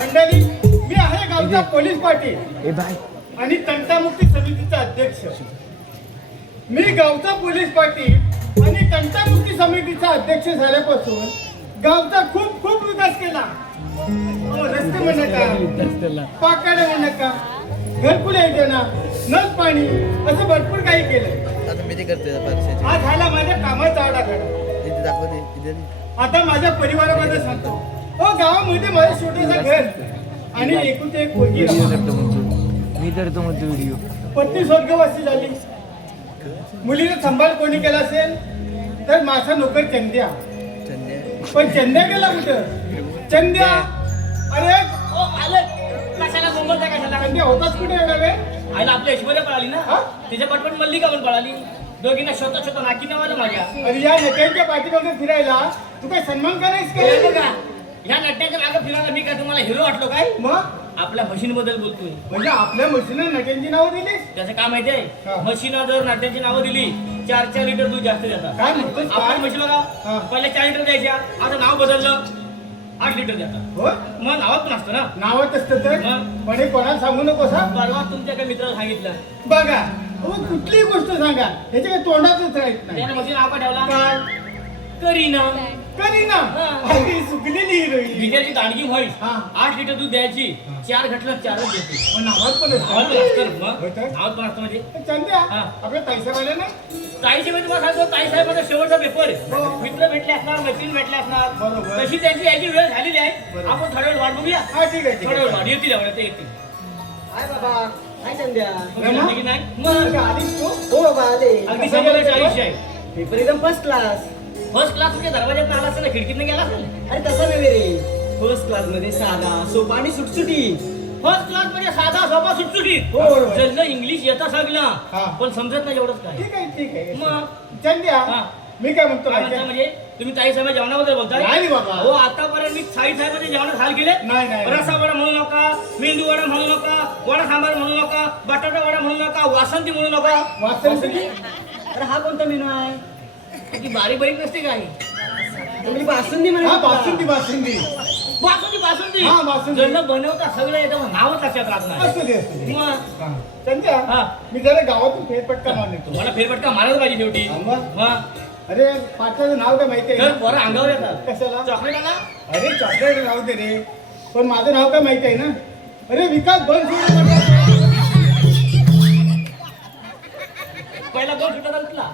मंडळी, मी आहे गावचा पोलीस पाटील आणि तंटामुक्ती समितीचा अध्यक्ष. मी गावचा पोलीस पाटील आणि तंटामुक्ती समितीचा अध्यक्ष झाल्यापासून गावचा खूप खूप विकास केला. रस्ते म्हणू नका, पाकाडे म्हणू नका, घरकुले योजना, नळ पाणी, असं भरपूर काही केलं. हा झाला माझ्या कामाचा आडाखडा. आता माझ्या परिवाराबद्दल सांगतो. हो, गावामध्ये माझं छोटंसं घर आणि एकूण एक पोरगी. पत्नी स्वर्गवासी झाली. मुलीचा सांभाळ कोणी केला असेल तर माझा नोकर चंद्या. पण चंद्या गेला कुठं? चंद्या, अरे आलं कशाला बोंबलता कशाला? चंद्या होताच कुठे एवढा वेळ? आईला आपल्या ऐश्वर्या पळाली ना, तिच्या पटपट मल्लिका पण पळाली. दोघींना शोधा शोधा नाकी नावाला माझ्या. अरे या नेत्यांच्या पाठीमागे फिरायला तू काय सन्मान करायस का? ह्या नट्याच्या मागे फिरायला मी काय तुम्हाला हिरो वाटलो काय? मग आपल्या मशीन बद्दल बोलतोय. म्हणजे आपल्या मशीनला नट्यांची नावं दिलीस? त्याचं काय माहितीये? हा. मशीनला जर नाट्याची नावं दिली 4 लिटर दूध जास्त देतात. काय म्हणतोस? आपल्या मशीन हा. बघा, पहिले 4 लिटर द्यायच्या, आता नाव बदललं 8 लिटर देतात. हो, मग नावात पण असतं ना. नावच असतं तर मग? पण हे कोणाला सांगू नकोस हा. परवा तुमच्या काही मित्राला सांगितलं, बघा, हो, कुठलीही गोष्ट सांगा ह्याच्या काही तोंडातच राहत नाही. त्याने मशीन नाव का ठेवला? काय करीना. करीना? हा. अरे सुकलेली हिरोईन. डिझेलची दांडगी व्हाईस, हा. 8 लिटर दूध द्यायची, 4 घटलं 4च देते. पण नावात पण नावात पण असतं. असतं मग. होय तर? नावात पण असतं म्हणजे चंद्या, हा. आपल्या ताईसाहेबाला ना ताईशी मी तुम्हाला सांगतो, ताई साहेबांचा शेवटचा पेपर. हो. मित्र भेटले असणार, मैत्रीण भेटले असणार. बरोबर. तशी त्यांची याची वेळ झालेली आहे. बरोबर. आपण थोडा वेळ वाट बघूया. हा, ठीक आहे, ठीक थोडा वेळ आहे. वाट येतील एवढ्या ते येतील. हाय बाबा, हाय संध्या. रमा? की नाही मग मग आलीस तू? हो बाबा आले. अगदी समोरचं आयुष्य आहे. पेपर एकदम फर्स्ट क्लास. फर्स्ट क्लास म्हणजे दरवाज्यात आला असेल ना, खिडकीतनं गेला असेल. अरे तसा नव्हे रे, फर्स्ट क्लास मध्ये साधा सोपा आणि सुटसुटी. फर्स्ट क्लास म्हणजे साधा सोपा सुटसुटीत. हो, बरोबर. ज्यांना इंग्लिश येतं हा. सगळं पण समजत नाही एवढंच काय. ठीक आहे, ठीक आहे. मग चंद्या, हा. मी काय म्हणतो काय माहिती म्हणता आहे? म्हणजे तुम्ही ताई साहेब जेवणाबद्दल बोलताय? नाही बाबा. हो, आतापर्यंत मी ताई साहेबांच्या जेवणात हाल केले. नाही, नाही. रसा वडा म्हणू नका, मेंदू वडा म्हणू नका, वडा सांबार म्हणू नका, बटाटा वडा म्हणू नका, वासंती म्हणू नका. वासंती? अरे हा कोणता मेनू आहे? ती बारीक बारीक नसते काय? तुम्ही बासुंदी हा, म्हणा. बासुंदी, बासुंदी. बासुंदी बासुंदी. हा, बासुंदी. ज्यांना बनवता सगळं येतं पण नावच लक्षात राहत नाही. असू दे, असू दे. मग हा. चंद्या, हा. मी जरा गावातून फेरफटका मारून येतो. मला फेरफटका मारायला पाहिजे शेवटी. हा, मग? मग अरे पाठवाचं नाव काय माहिती तर आहे? पोरं अंगावर येतात. कशाला? चॉकलेट आला? अरे चॉकलेट राहू दे रे, पण माझं नाव काय माहिती आहे ना? अरे विकास बनसोडे. पहिला बोल सुटा तुला.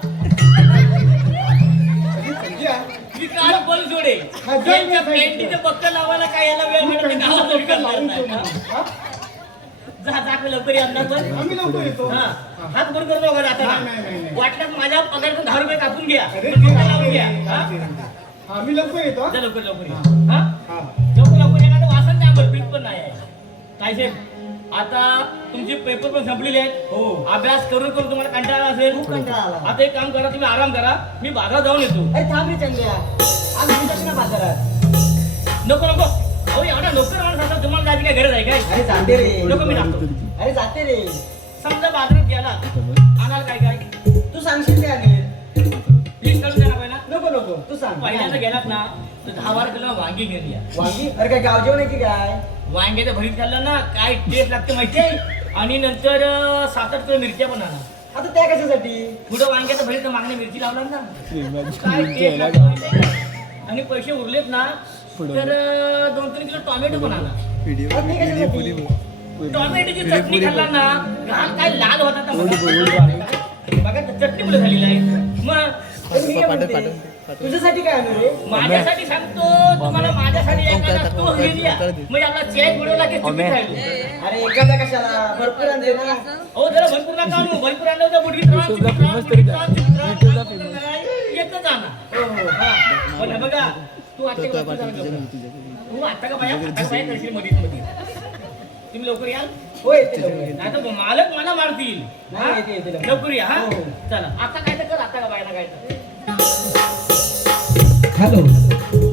संध्या, विकास बनसोडे. हजार यांच्या वेळा पेंटीचं पक्क लावायला काय याला वेळ मिळत नाही. गावात विकास लावून नाही. ठेवू. हा? जा जा लवकर या अंदाज वर. आम्ही लवकर येतो. हा. हात बर करतो का नाही, जाताना? नाही, नाही, नाही. वाटल्यास माझ्या पगारातून 10 रुपये कापून घ्या. अरे पण पक्का लावून घ्या. हा? आम्ही लवकर येतो हा? जा लवकर लवकर या. हा. हा? हा. लवकर लवकर येणार तर वासन त्यावर पीक पण नाही आहे. काय साहेब, आता तुमचे पेपर पण संपलेले आहेत. हो. अभ्यास करून करून तुम्हाला कंटाळा असेल. खूप कंटाळा आला. आता एक काम करा, तुम्ही आराम करा. मी बाजारात जाऊन येतो. अरे थांब रे चंद्या, आज म्हणतात ना बाजारात. नको नको, अहो एवढा नोकर माणूस असेल, तुम्हाला जायची काय गरज आहे काय? अरे जाते रे. नको, मी जातो. अरे जाते रे. समजा बाजारात गेला, आणाल काय काय? तू सांगशील काय आणले? प्लीज करून द्या ना पहिला. नको नको तू सांग. पहिल्यांदा गेलात ना तर 10-12 किलो वांगी घेऊन या. वांगी? अरे काय गाव जेवण आहे की काय? वांग्याचं भरीत खाल्लं ना काय टेस्ट लागते माहिती आहे. आणि नंतर 7-8 किलो मिरच्या पण आणा. आता त्या कशासाठी? पुढं वांग्याचं भरीत मागणी मिरची लावणार ना काय टेस्ट लागते माहिती आहे? आणि पैसे उरलेत ना तर 2-3 किलो टोमॅटो पण आणा. अरे ते कशासाठी? टोमॅटोची चटणी खाल्ला ना घाल काय लाल होता तर बघा चटणी मुळे झालेली आहे. मग अरे मी काय म्हणते? तुझ्यासाठी काय आणू रे? माझ्यासाठी सांगतो तुम्हाला, माझ्यासाठी एखादा तो एरिया म्हणजे आपला चेक मिळवला की तुम्ही राहिलो. अरे एखादा कशाला? भरपूर आणते ना. हो जरा भरपूर नका आणू. भरपूर आणलं तर बुडवीत राहा, एकच आणा. हो हो. हा. पण हे बघा, तू आता का तू आता का बाया करशील मध्ये तुम्ही लवकर याल, हो येते लवकर. नाही तर मालक मला मारतील. नाही, येते, येते लवकर. लवकर या. हा हो, हो. चला आता काय तर कर, आता का बायला काय तर. हॅलो.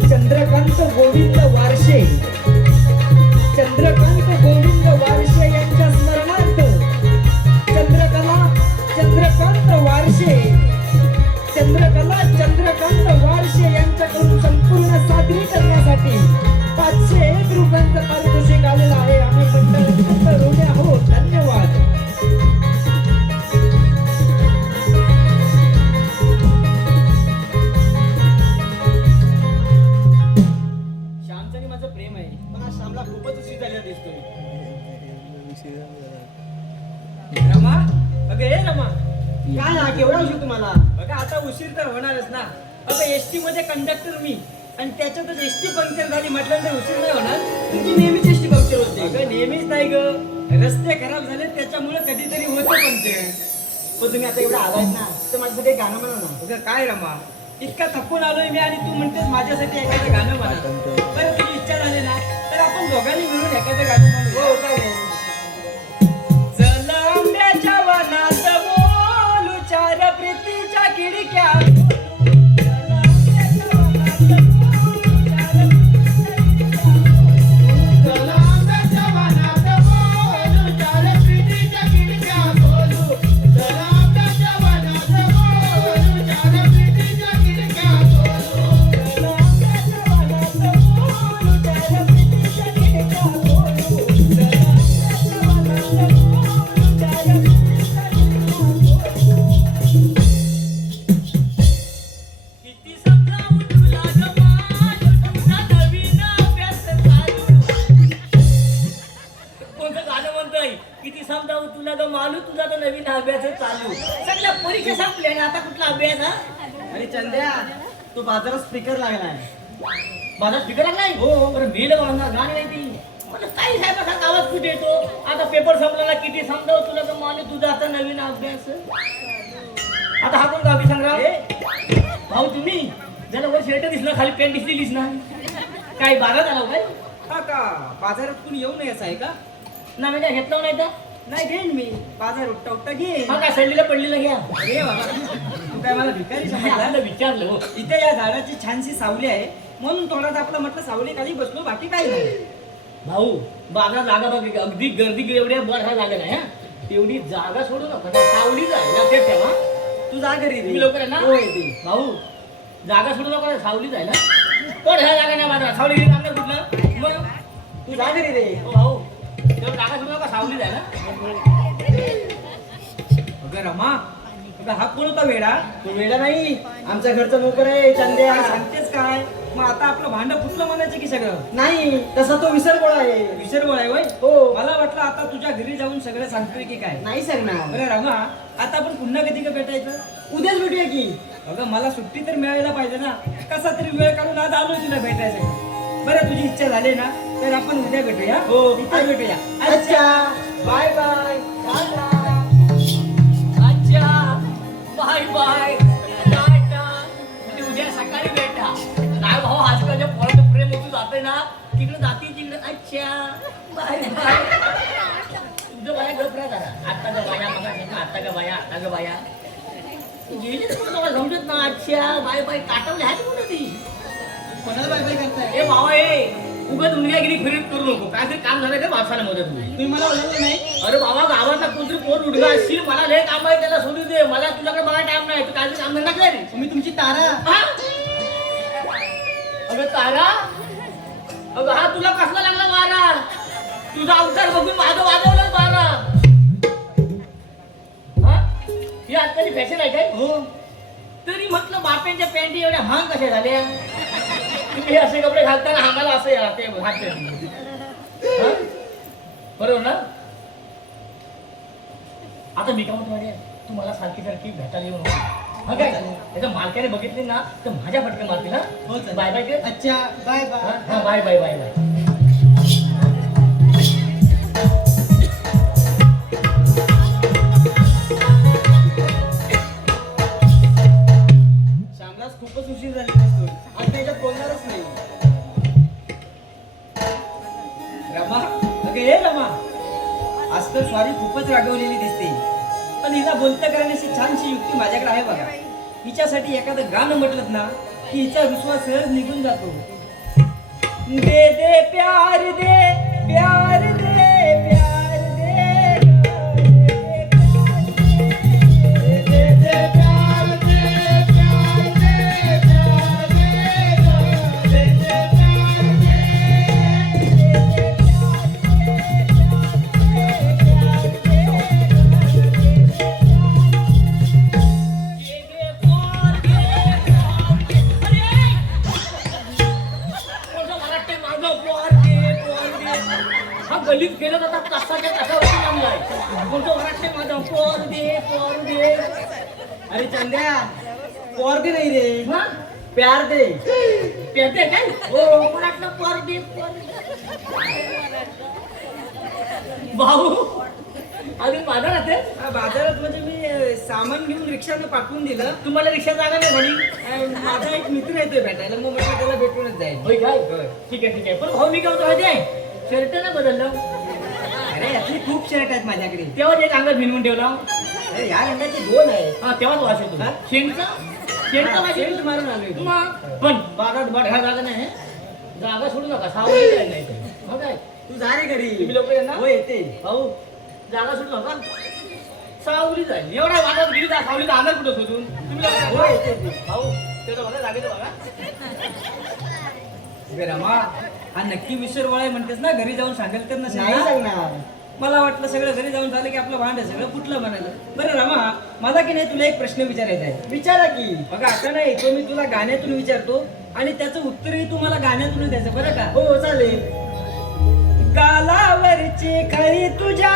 चंद्रकांत गोविंद वारशे, चंद्रकांत गोविंद वारशे यांच्या स्मरणार्थ चंद्रकांत वारशे यांच्याकडून संपूर्ण सादरीकरणासाठी 501 रुपयांचं पारितोषिक श्यामचं आणि माझं प्रेम आहे पण आज श्यामला खूपच उशीर झालेला दिसतोय. रमा अगं हे रमा काय हा केवढा उशीर तुम्हाला? बघा आता उशीर तर होणारच ना. अगं एसटी मध्ये कंडक्टर मी आणि त्याच्यातच एसटी पंक्चर झाली म्हटल्यानंतर उशीर नाही होणार. तुमची नेहमीच एसटी पंक्चर होते. अगं नेहमीच नाही ग, रस्ते खराब झाले त्याच्यामुळे कधीतरी होतं पंक्चर. पण तुम्ही आता एवढं आलात ना तर माझ्यासाठी एक गाणं म्हणा ना. अगं काय रमा, इतका थकून आलोय मी आणि तू म्हणतेस माझ्यासाठी एखादं गाणं म्हणा. बरं तुझी इच्छा झाली ना तर आपण दोघांनी मिळून एखादं गाणं म्हणू. हो चालेल. चल आंब्याच्या वनात बोलू चार प्रीतीच्या खिडक्या खोलू. चल आंब्याच्या वनात बोलू चार चला आंब्याच्या वनात बोलू, चार प्रीतीच्या खिडक्या खोलू. चला आंब्याच्या वनात बोलू, चार प्रीतीच्या खिडक्या खोलू. चल आंब्याच्या वनात बोलू चार प्रीतीच्या खिडक्या खोलू. चल आंब्याच्या वनात बोलू चार प्रीतीच्या खिडक्या खोलू. किती समजावून तुला गमाल, तुझा नवीन अभ्यास चालू. कोणतं गाणं म्हणतोय? किती समजावून तुला गमालू, तुझा तर नवीन अभ्यास चालू. सगळ्या परीक्षा संपल्या आणि आता कुठला अभ्यास हा? अरे चंद्या तो बाजारात स्पीकर लागलाय. माझा स्पीकर लागलाय? हो बरं मेल म्हणणार गाणी नाही ती. मला काही साहेबाचा आवाज कुठे येतो? आता पेपर संपला ना, किती समजावून तुला गमालू, तुझा आता नवीन अभ्यास. आता हा कोण गावी संग्राम? भाऊ तुम्ही ज्याला वर शर्ट दिसलं खाली पॅन्ट दिसलीस ना, काय बाजारात आला काय? हा का बाजारात कुणी येऊ नये असं आहे का? ना मी काय घेतलं नाही तर नाही घेईन मी. बाजार उठता उठता घे. हा काय सडलेलं पडलेलं घ्या. अरे बाबा तू काय मला भिकारी समजला? मला विचारलं हो. इथे या झाडाची छानशी सावली आहे म्हणून थोडासा आपला म्हटलं सावली खाली बसलो, बाकी काही नाही. भाऊ बाजार जागा बघ, अगदी गर्दी एवढ्या बघायला जागा नाही हा. तेवढी जागा सोडू नका, सावली जाय लक्षात ठेवा. तू जा घरी रे. तुम्ही लवकर आहे ना? हो येते. भाऊ जागा सोडू नका, सावली जाय ना. कोण ह्या जागा नाही बाजार सावली गेली काम नाही कुठलं मग. तू जा घरी रे. हो भाऊ तेवढं जागा सोडू नका, सावली जाय ना. अगं रमा अगं हा कोण होता वेडा? तो वेडा नाही, आमच्या घरचा नोकर आहे चंद्या. सांगतेच काय मग आता आपलं भांडं फुटलं म्हणायचं की सगळं? नाही तसा तो विसरगोळा आहे. विसरगोळ आहे होय? हो. मला वाटलं आता तुझ्या घरी जाऊन सगळं सांगतोय की काय. नाही सांगणार. बरं रमा आता आपण पुन्हा कधी का भेटायचं? उद्याच भेटूया की. अगं मला सुट्टी तर मिळायला पाहिजे ना. कसा तरी वेळ काढून आज आलोय तुला भेटायसाठी. बरं तुझी इच्छा झाली ना तर आपण उद्या भेटूया. हो. इथे भेटूया. अच्छा बाय बाय. अच्छा बाय बाय टाटा. म्हणजे उद्या सकाळी भेटा. काय भाऊ आजकालच्या पोराचं प्रेम होतं जाते ना तिकडे जाती तिकडे. अच्छा बाय बाय. तुझं बाया गप राहा जरा. आत्ता ग बाया मग आत्ता ग बाया आत्ता ग बाया गेली तर मला समजत ना. अच्छा बाय बाय काटवली आहे कुठं ती? कोणाला बाय बाय करताय? ए भावा ए उगाच दुनियागिरी खरेदी करू नको. काय तरी काम झालं का माणसाला मदत होईल. तुम्ही मला ओळखलं नाही? अरे बाबा गावात कोणतरी कोण उडगा असतील, मला लय काम आहे त्याला सोडून दे. मला तुझ्याकडे मला टाइम नाही. तू काय तरी काम धंदा कर. तुम्ही तुमची तारा. हा? अगं तारा अगं हा तुला कसला लागला वारा? तुझा अवतार बघून माझं वाजवलं वारा. हा ही आजकालची फॅशन आहे काय? हो. तरी म्हटलं बापेंच्या पॅन्टी एवढ्या महाग कशा झाल्या? तुम्ही असे कपडे घालताना आम्हाला असे ते घालते बरोबर ना? आता मी काय म्हणतो तू मला सारखी सारखी भेटायला येऊ नको. हा काय त्याच्या मालकाने बघितली ना तर माझ्या फटके मारतील. हो चालेल. बाय बाय कर. अच्छा बाय बाय. हा बाय बाय बाय बाय. श्यामलाच खूपच उशीर झाली दिसतोय. आज त्याच्यात बोलणारच नाही. रमा अगं हे रमा आज तर स्वारी खूपच रागवलेली दिसते. पण हिला बोलतं करण्याची छानशी युक्ती माझ्याकडे आहे बघा. हिच्यासाठी एखादं गाणं म्हटलं ना की हिचा रुसवा सहज निघून जातो. दे दे प्यार दे प्यार दे प्यार दे दे दे प्यार दे प्यार दे प्यार दे दे दे प्यार दे गलीत गेलो तर आता कसाच्या कशावरती जमलाय कोणतं वराटले माझं पोर दे अरे चंद्या पोर दे नाही रे, मग प्यार दे. पेरते काय हो वराटलं पोर दे भाऊ अजून बाजारात आहे हा, बाजारात म्हणजे मी सामान घेऊन रिक्षानं पाठवून दिलं. तुम्हाला रिक्षा जागा नाही म्हणी माझा एक मित्र येतोय भेटायला, मग म्हटलं त्याला भेटूनच जाईल. होय काय होय. ठीक आहे पण भाऊ मी काय होतो माहिती आहे शर्ट नाही बदललं अरे यातली खूप शर्ट आहेत माझ्याकडे. तेव्हा एक अंगात भिनवून ठेवला अरे या रंगाचे 2 आहेत. हा तेव्हाच वास येतो हा? शेणचा वास सेंट येतो मारून आलोय. मग पण बाजारात ह्या जागा नाही जागा सोडू नका सावली जाईल नाही तर. हो काय तू जा रे घरी. तुम्ही लोक येणार हो येते. भाऊ जागा सोडू नका सावली जाईल एवढा वाजत गेली त्या सावलीचा आधार कुठं शोधून तुम्ही लोक हो येणार? येते. भाऊ तेवढं बघा जागेचं बघा अबे रमा, हा नक्की विसरवळ आहे म्हणतेस ना, घरी जाऊन सांगेल तर नसेल नाही ना? सांगणार. मला वाटलं सगळं घरी जाऊन झालं की आपलं भांड आहे सगळं फुटलं म्हणायला. बरं रमा, मला की नाही तुला एक प्रश्न विचारायचा आहे. विचारा की. बघा आता नाही, तो मी तुला गाण्यातून विचारतो आणि त्याचं उत्तरही तू मला गाण्यातूनच द्यायचं, बरं का? हो चालेल. गालावरची खरी तुझ्या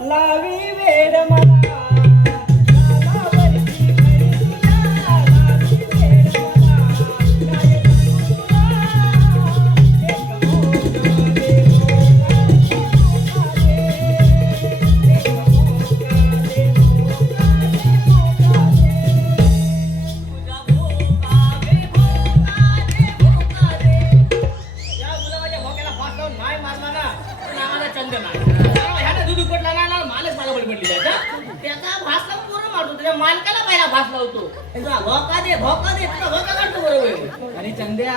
लावी वेड मला, गालावरची खरी तुझ्या लावी वेड मला, काय तुझा भोका दे भोका दे या गुलाबाच्या भोक्याला फास लावून नाही मारला ना तर नावाला चंद नाही ह्याला दूध उपटला ना मालच मला बडबडली जायचा त्याचा भास लावून पूर्ण मारतो त्याच्या मालकाला पहिला भास लावतो तुझा भोका दे तुझा भोका काढतो बरोबर अरे चंद्या,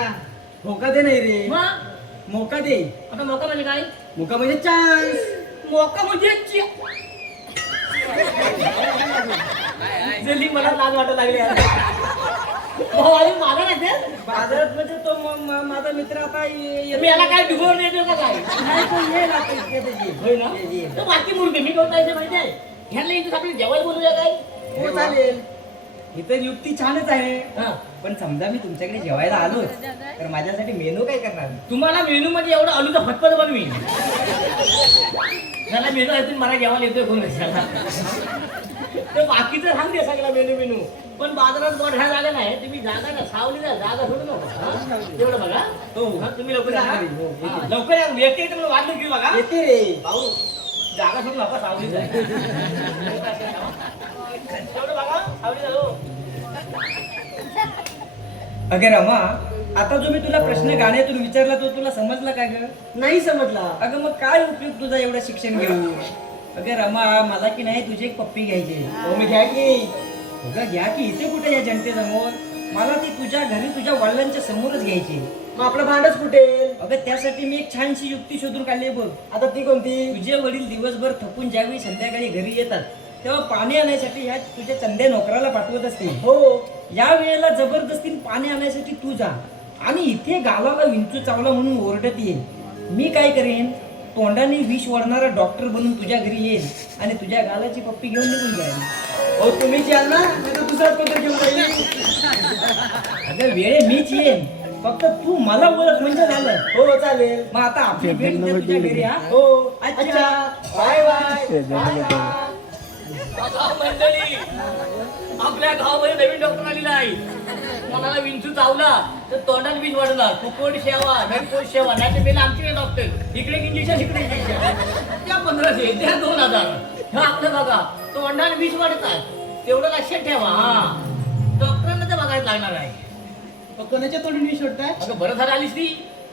धोका दे नाही रे, मग मोका दे. आता मोका म्हणजे काय मोका म्हणजे चान्स. मोका म्हणजे जल्दी मला लाज वाटत लागली यार. भाऊ अजून माझा नाही ते? बाजारात म्हणजे तो माझा मित्र आता तुम्ही याला काय डुबवर नाही देऊ का काय नाही, तो येईल आता इतक्यात येईल. होय ना येईल. तो बाकी मुलगे मी कोणता आहे माहिती आहे ह्याला इथं आपली जेवायला बोलूया काय हो चालेल. ही तर युक्ती छानच आहे. हा. पण समजा मी तुमच्याकडे जेवायला आलो तर माझ्यासाठी मेनू काय करणार? तुम्हाला मेनू मध्ये एवढं आलूचा फटफट बनवीन त्याला मेनू आहे तुम्ही मला जेवायला येतोय कोण कशाला तर बाकीचं सांगते सगळा मेनू पण बाजारात बोट ह्या जागा नाही तुम्ही जागा ना सावली जागा सोडू नका हा? एवढं बघा हो. हा, तुम्ही लवकर या. हो, येते. हा, लवकर या येते तर वाटलं की बघा येते रे. भाऊ जागा सोडू नका सावली एवढं बघा सावली झालो अगे रमा, आता जो मी तुला प्रश्न गाण्यातून विचारला तो तुला समजला का ग? नाही समजला. अगं मग काय उपयोग तुझा एवढं शिक्षण घेऊ? अगे रमा, मला की नाही तुझी एक पप्पी घ्यायची. हो मी घ्या की. अगं घ्या की, इथे कुठे या जनतेसमोर? मला ती तुझ्या घरी तुझ्या वडिलांच्या समोरच घ्यायची. मग आपलं भांडच फुटेल. अगं त्यासाठी मी एक छानशी युक्ती शोधून काढली बघ. आता ती कोणती? तुझे वडील दिवसभर थकून ज्यावेळी संध्याकाळी घरी येतात तेव्हा पाणी आणण्यासाठी ह्या तुझ्या चंद्या नोकराला पाठवत असतील. हो. या वेळेला जबरदस्तीने पाणी आणण्यासाठी तू जा आणि इथे गालाला विंचू चावला म्हणून ओरडत येईल. मी काय करेन, तोंडाने विष ओढणारा डॉक्टर बनून तुझ्या घरी येईल आणि तुझ्या गालाची पप्पी घेऊन निघून जाईल. हो तुम्हीच याल ना, नाही तर दुसरा कोणतरी घेऊन जाईल. अगं वेळे मीच येईन, फक्त तू मला ओळख म्हणजे झालं. हो चालेल. मग आता आपली भेट उद्या तुझ्या घरी हा. हो. अच्छा. Bye bye. बघा मंडळी आपल्या गावामध्ये नवीन डॉक्टर आलेला आहे कोणाला विंचू चावला तर तोंडाला विष वाढणार फुकट सेवा घरपोच सेवा नाही तर मेला आमचे डॉक्टर इकडे इंजेक्शन इकडे इंजेक्शन त्या 1500 त्या 2000 हे आपलं बघा तोंडाला विष वाढतात तेवढं लक्षात ठेवा हा डॉक्टरांना तर बघायला लागणार आहे कोणाच्या तोंडून विष वाटताय? अगं बरं झालं आलीस ती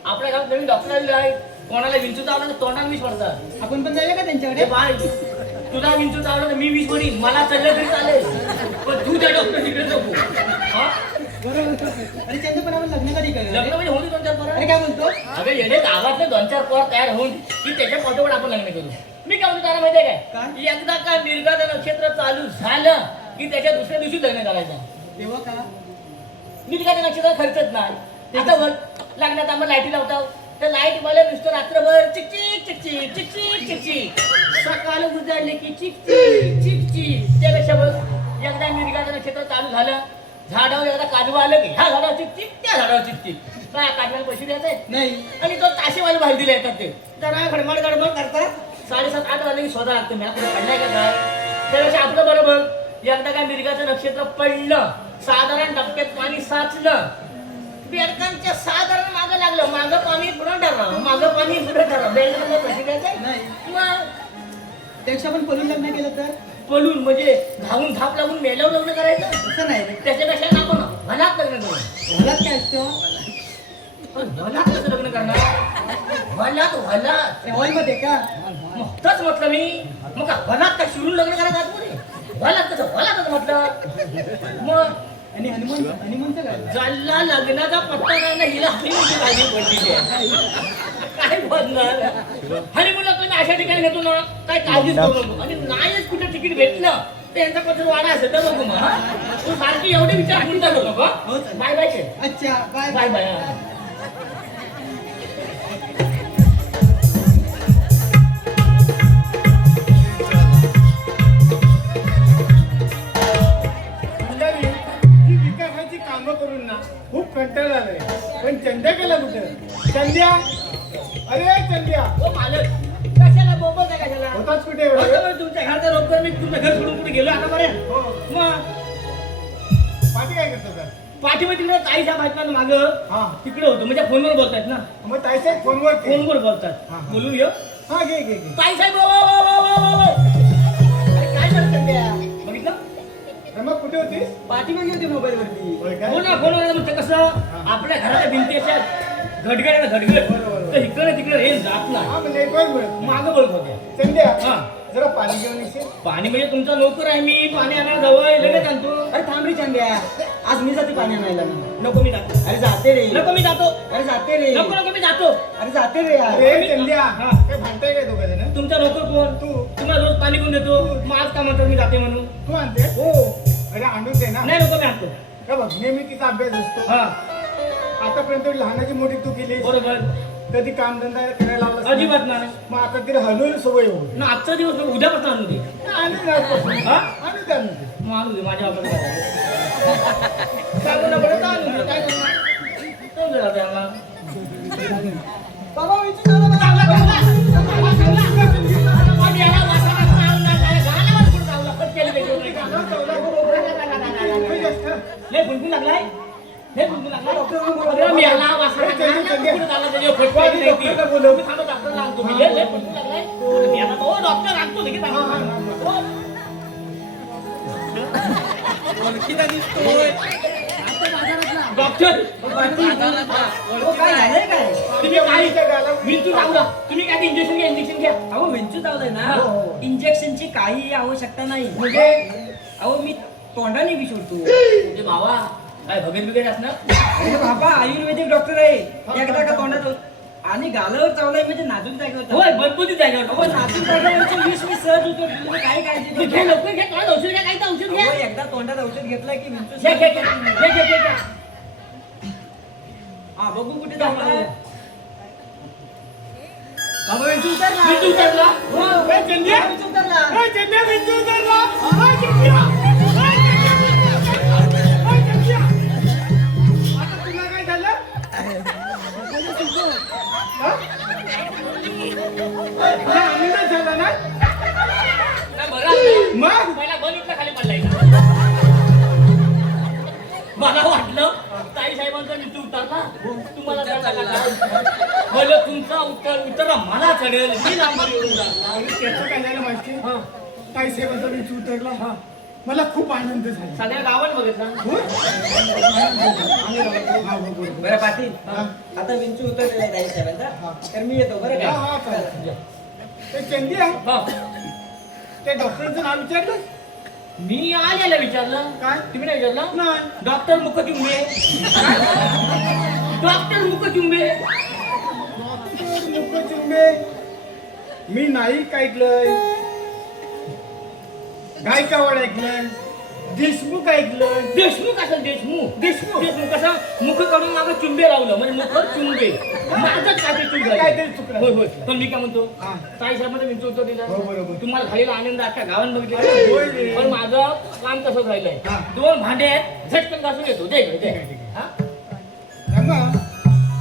आपल्या गावात नवीन डॉक्टर आलेले आहे कोणाला विंचू चावला तर तोंडाला विष वाढतात आपण पण जाऊया का अरे त्यांच्याकडे? बाय तुला विंचू चावलं तर मी वीस पडीन मला चाललं तरी चालेल पण तू त्या डॉक्टर तिकडे नको हा बरोबर. आणि त्यांचं पण आपण लग्न कधी लग्न करूया? म्हणजे होऊन 2-4 पोरं. अरे काय म्हणतो? अगं येणे गावातले 2-4 पोर तयार होऊन की त्याच्या पाठोपाठ आपण लग्न करू मी काय म्हणतो त्याला माहितीये काय काय? एकदा का मिरगाचं नक्षत्र चालू झालं की त्याच्या दुसऱ्या दिवशी लग्न करायचं तेव्हा का? मिरगाचं नक्षत्र खर्चच नाही आता बघ लग्नात आपण लाईटी लावतो तर लाईट मला नुसतं रात्रभर चिकचिक चिकचिक चिकचिक चिकचिक सकाळ उजाडले की चिकचिक चिकचिक त्यापेक्षा बघ एकदा मिरगाचं नक्षत्र चालू झालं झाडावर एकदा काजवा आलं की ह्या झाडावर चिकचिक त्या झाडावर चिकचिक काय काजवाला पैसे द्यायचे नाही आणि तो ताशेवाले बाहेर दिले येतात ते जरा गडबड गडबड करतात 7:30-8 वाजले की शोधा लागतो मी आपण पडलाय का काय त्यापेक्षा आपलं बरोबर एकदा काय मिरगाचं नक्षत्र पडलं साधारण डबक्यात पाणी साचलं बेडकांच्या साधारण मागं लागलं मागं पाणी पुढं ठरलं मागं पाणी पुढं ठरलं बेडकांना पैसे द्यायचे नाही मग त्यापेक्षा आपण पळून लग्न केलं तर पळून म्हणजे धावून धाप लागून मेल्यावर लग्न करायचं असं नाही त्याच्यापेक्षा नको ना भलात लग्न करू घरात काय असतं भलात कसं लग्न करणार भलात हॉलमध्ये का मग तच म्हटलं मी मग का भलात का शिरून लग्न करायचं आतमध्ये भलात कसं भलातच म्हटलं मग आणि हनुमानचं काय ज्याला लग्नाचा पत्ता नाही ना हिला हनीमूनची काळजी पडलेली आहे काय बोलणार हनीमूनला तुम्ही अशा ठिकाणी घेतो ना काय काळजीच करू नको आणि नाहीच कुठे तिकीट भेटलं तर यांचा पत्र वाढा असेल तर बघू मग हा? तू सारखी एवढी विचार चिंता करू नको बाय बाय अच्छा बाय बाय बाय मंडळी, ही विकासाची कामं करून ना खूप कंटाळा आलाय पण चंद्या गेला कुठं चंद्या अरे चंद्या ओ मालक कशाला बोबत आहे कशाला होताच कुठे एवढा वेळ? बरोबर, तुमच्या घरचा लवकर मी तुमचं घर सोडून कुठे गेलो आता बरं हो. मग पाठी काय करतो का पाठीमध्ये तिकडे ताईच्या बातम्या मागं हा तिकडे होतो म्हणजे फोनवर बोलतायत ना मग ताईसाहेब फोनवर फोनवर बोलतात हा, हा. बोलू ये हा घे घे घे ताई साहेब अरे काय झालं संध्या बघितलं रमक कुठे होतीस पाठीमागे होती मोबाईल वरती होय काय? हो ना फोनवर म्हणजे कसं आपल्या घराच्या भिंती अशा घडगड आहे ना घडगड बरोबर. तर इकडे तिकडे रेंज जात नाही हा म्हणजे नेटवर्क मिळत मागं बोलत होते चंद्या हा जरा पाणी घेऊन येशील पाणी म्हणजे तुमचा नोकर आहे मी पाणी आणायला जवळ लगेच आणतो अरे थांब रे चंद्या आज मी जाते पाणी आणायला नको मी जातो अरे जाते रे नको मी जातो अरे जाते रे नको नको मी जातो अरे जाते रे यार अरे चंद्या हा. काय भांडताय काय दोघं जण तुमचा नोकर कोण तू तुम्हाला रोज पाणी कोण देतो मग आज का म्हणतात मी जाते म्हणून तू आणते हो अरे आणून दे ना नाही नको मी आणतो का बघ नेहमी तिचा अभ्यास असतो हा आतापर्यंत लहानाची मोठी तू केली बरोबर कधी कामधंदा करायला लावला अजिबात नाही मग आता तिला हलवून सवय हो ना आजचा दिवस नको, उद्यापासून आणू दे आणून दे हा? आणून दे आणून दे मग आणू दे माझ्या बापाला सांगू ना बरं तर आणू दे काय करणार समजेल आता याला. बाबा विचार झाला चांगला, चांगला. पण याला वासाला चावला, काय गालावर कुठं चावला? कट केलं पाहिजे, नाही का? लय फुंकून लागलाय लय फुंकून लागलाय अरे मी याला वासाला गालावर कुठं चावला, त्याच्यावर फटका नाही ती. मी थांबा, डॉक्टरला आणतो मी. लय फुंकून लागलाय. मी याला, ओ, डॉक्टर आणतो लगेच आणतो. ओ. डॉक्टर काय झालंय काय तुम्ही काय विंचू चावला तुम्ही काय इंजेक्शन घ्या इंजेक्शन घ्या अहो विंचू चावलंय ना हो, हो. इंजेक्शनची काही आवश्यकता नाही म्हणजे अहो मी तोंडाने विषोडतो म्हणजे भावा काय भगत बिगत असणार अरे बाबा आयुर्वेदिक डॉक्टर आहे एकदा का तोंडात आणि गालावर चावलाय म्हणजे नाजूक जागेवर होय भरपूर जागेवर अहो नाजूक जागेवरचे विष मी सहज होतो तुम्ही काय काळजी करू घ्या नका. लवकर घ्या काय औषध घ्या काय तर औषध घ्या अहो, एकदा तोंडात औषध घेतलं की विंचू घ्या घ्या घ्या घ्या घ्या घ्या घ्या. हा बघू कुठे चावलाय बाबा विंचू उतरला विंचू उतरला? हो. ए, चंद्या विंचू उतरला. ए, चंद्या विंचू उतरला ए, चंद्या. ए, चंद्या. आता तुला काय झालं हा? तुला आनंदच झाला ना नाही, बरं असलं. मग पहिला बन इथला खाली पडलाय मला वाटलं ताई साहेबांचा विंचू उतरला तुम्हाला चढला का? भलं तुमचा उतरला मला चढेल मी लांबवर येऊन जाणार. आणि त्याचं काय झालं माहिती हा. ताई साहेबांचा विंचू उतरला हा मला खूप आनंद झाला सगळ्या गावात बघितला हो? हा, हो, बरोबर. बरं पाटील हा. आता विंचू उतरलेला आहे ताई साहेबांचा तर मी येतो बरं हा, का हा, चालेल. ते चंद्या हा. त्या डॉक्टरांचं नाव विचारलं मी आलेला विचारलं काय? तुम्ही नाही विचारलं नाही डॉक्टर मुखचुंबे डॉक्टर मुखचुंबे डॉक्टर मुखचुंबे मी नाही ऐकलंय गायकावाड ऐकलंय देशमुख ऐकलं. देशमुख असेल देशमुख देशमुख कसं मुख काढून मागं चुंबे लावलं म्हणजे मुखवर चुंबे माझंच काहीतरी चूक झाली. काहीतरी चुकलं. होय होय पण मी काय म्हणतो हा. ताई साहेबांना विंचू उत्तर दिलं हो, बरोबर. तुम्हाला झालेला आनंद अख्ख्या गावात होय बघितलं रे. पण माझं काम तसंच राहिलंय हा. 2 भांडे आहेत झटकन घासून येतो दे इकडे, ठीक आहे, दे. ठीक आहे. हा? रमा,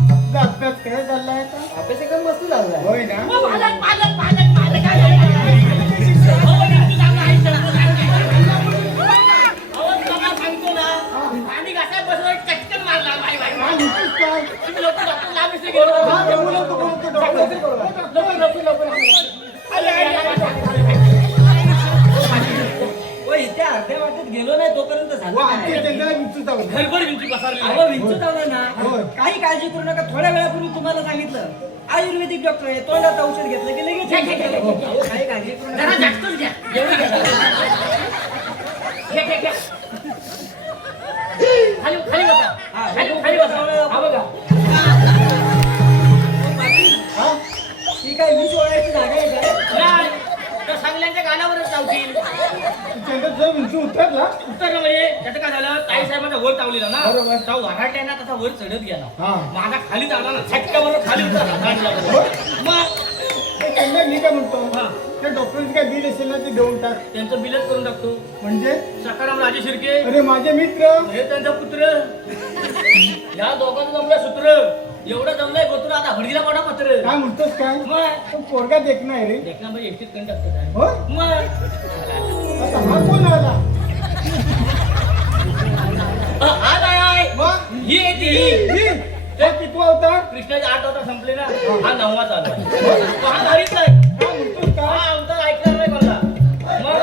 तुझा अभ्यास काय चाललाय आता? अभ्यास एकदम मस्त झाला होय ना? ओ, पालक, पालक, पालक, पालक, काय झालं? अहो, विंचू चांगला आहे, अहो, तुम्हाला सांगतो ना, पाणी घासायला बसलो, चटकन मारला, बाय, बाय, काय बाय. म्हणतोस काय? तुम्ही लवकर डॉक्टर लांब विसरू गेलो. हा, ते बोलतो, बोलतो, डॉक्टर. लवकर. ओ, इथे अर्ध्या वाटेत गेलो नाही तोपर्यंत झालं वा, काय? ते त्यांना विंचू चावलं. घरभर विंचू पसरली अहो विंचू चावला ना होय. काही काळजी करू नका थोड्या वेळापूर्वी तुम्हाला सांगितलं आयुर्वेदिक डॉक्टर आहे तोंडात औषध घेतलं की लगेच अहो, काही काळजी करू जरा नका जास्तच घ्या एवढं घ्या खाली बसा खाली बसा हा बघा हा? ही काय विष ओळायची जागा आहे काय नाही, तर सांगल्याच्या गालावरच लावतील त्यांचा जो विंचू उतरला. उत्तर म्हणजे त्याचं काय झालं ताई साहेबांचा वर चावलेला ना बरोबर. तो वराट्या ना तसा वर चढत गेला हा. माझा खाली आला ना छटक्याबरोबर खाली उतरला मग ते त्यांना मी काय म्हणतो, हा. त्या डॉक्टरांची काय बिल असेल ना ते देऊन टाक. त्यांचं बिलच करून टाकतो म्हणजे सकाराम राजे शिर्के अरे माझे मित्र. हे त्यांचा पुत्र या दोघांचं जमलं सूत्र एवढं जमलंय गोत्र आता हळदीला पडा पत्र काय म्हणतोस काय? मग तो पोरगा देखना आहे रे. देखना म्हणजे एकटीच कण टाकतो हो? मग आता हा कोण आला? हा काय आहे मग ही आहे ती ही? ते कितवा होता? कृष्णाचे 8 अवतार संपले ना हा 9वा चालू तो हा भारीच आहे काय म्हणतोस हा काय? अवतार ऐकणार नाही मला मग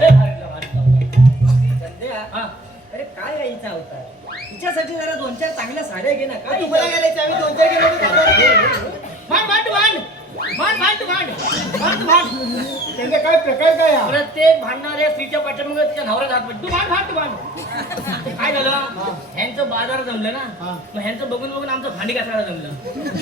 लय भारीतला भारीतला संध्या हा अरे काय आईचा अवतार तिच्यासाठी जरा 2-4 चांगल्या साड्या घे ना काय तुम्हाला करायचं आम्ही 2-4 गेलो भांड त्याचे काय प्रकार काय हा? प्रत्येक भांडणाऱ्या स्त्रीच्या पाठीमागे तिच्या नवऱ्यात हात पडतो तू भांड काय झालं ह्यांचं बाजार जमलं ना हा. मग ह्यांचं बघून बघून आमचं भांडी घासायला जमलं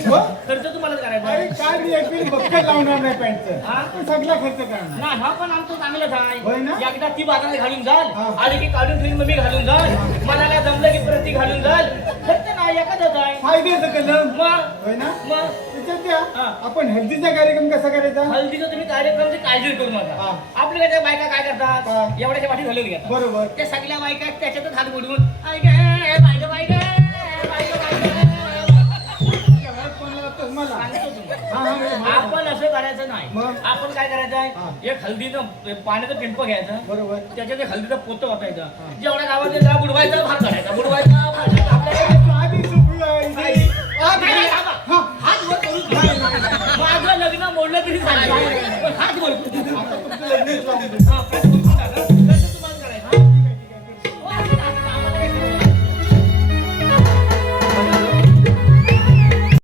हो? खर्च तुम्हालाच करायचा अरे काय रिॲक्टिव्ह बक्कत लावणार नाही पॅन्टचं. हा? पण सगळा खर्च करणार. ना हा पण आमचं चांगलंच होय ना? आहे एकदा ती बाजारात घालून जाल हा. आली की काढून ठेवून मग मी घालून जाल मला काय जमलं की प्रति घालून जाल खर्च नाही एखादंच आहे फायद्याचं कलम. मग होय ना? मग त्याच्यात द्या. हा. आपण हल्दीचा कार्यक्रम कसा करायचा? हल्दीचा तुम्ही कार्यक्रमची काळजी करू नका हा. आपल्याकडे बायका काय हा. करतात एवढ्याच्या पाठी घालून घेतात बरोबर. त्या सगळ्या बायका त्याच्यातच हात बुडवून ऐक बायका बायका कोणाला लागतोस मला? सांगतो तुम्हाला. हा, हा, हा. आपण असं करायचं नाही मग? आपण काय करायचं हा. आहे एक हल्दीचं पाण्याचं टिंप घ्यायचं बरोबर. त्याच्यात एक हल्दीचं पोतं वाटायचं जेवढ्या गावात त्याला बुडवायचा भात काढायचा बुडवायचा भात काढायचा. आपल्याला आधी चुकलोय. नाही. आधी- नाही, थांबा. हा. हात वर करून माझं लग्न मोडलं तरी चालेल पण हात वर करू. आता तुमचं लग्नच लावून दे. हा,